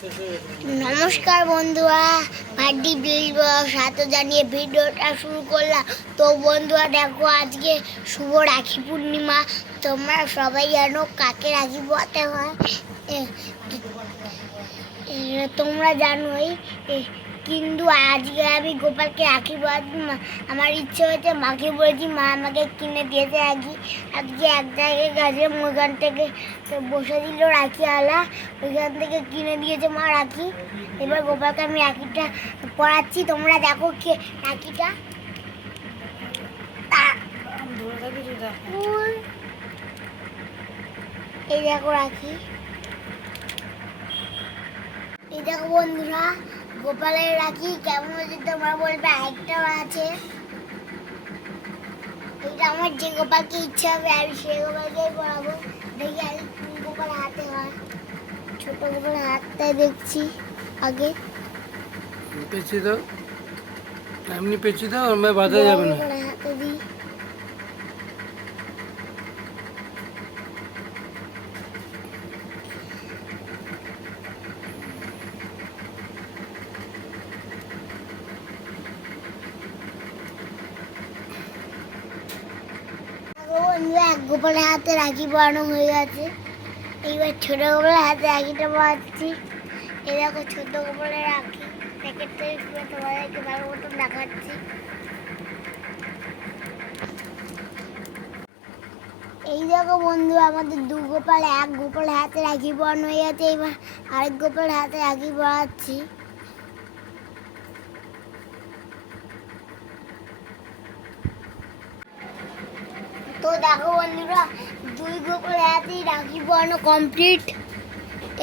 নমস্কার বন্ধুরা ভাড্ডি বিল সাথে জানিয়ে ভিডিওটা শুরু করলাম। তো বন্ধুরা, দেখো আজকে শুভ রাখি পূর্ণিমা। তোমরা সবাই জানো কাকে রাখি পড়াতে হয়। তোমরা জানোই কিন্তু আজকে আমি গোপালকে রাখি পড়াচ্ছি আমার ইচ্ছে হয়েছে মাকে বলেছি, মা আমাকে কিনে দিয়েছে রাখি আজকে এক জায়গায় গেছে ওখান থেকে বসে দিল রাখি আলা ওইখান থেকে কিনে দিয়েছে মা রাখি। এবার গোপালকে আমি রাখিটা পড়াচ্ছি তোমরা দেখো কে, রাখিটা। এই দেখো রাখি। এই দেখো বন্ধুরা গোপালের রাখি কেমন হয়েছে তোমার বলবে? একটাও আছে। এটা আমার যে গোপালকে ইচ্ছা হবে আমি সে গোপালকেই পড়াবো। দেখি আগে কোন গোপাল হাতে হয়। ছোট গোপাল হাতটাই দেখছি আগে। পেছি দাও। এমনি পেছি দাও ওর বাঁধা যাবে না বড় গোপালের হাতে দিই বন্ধু এক গোপালের হাতে রাখি পরানো হয়ে গেছে এইবার ছোট গোপালের হাতে রাখিটা পরাচ্ছি। এই দেখো, ছোট গোপালের রাখি। প্যাকেটটা পুরো তোমাদেরকে ভালো মতন দেখাচ্ছি। এই দেখো বন্ধু আমাদের দু গোপাল, এক গোপালের হাতে রাখি পরানো হয়ে গেছে এবার আরেক গোপালের হাতে রাখি পরাচ্ছি। তো দেখো বন্ধুরা, দুই গোপালের হাতেই রাখি পরানো কমপ্লিট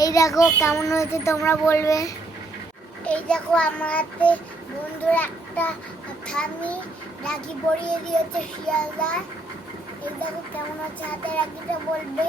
এই দেখো কেমন হয়েছে তোমরা বলবে। এই দেখো আমার হাতে বন্ধুর একটা থামি রাখি পরিয়ে দিয়েছে শিয়ালদার। এই দেখো কেমন হচ্ছে হাতে রাখিটা বলবে।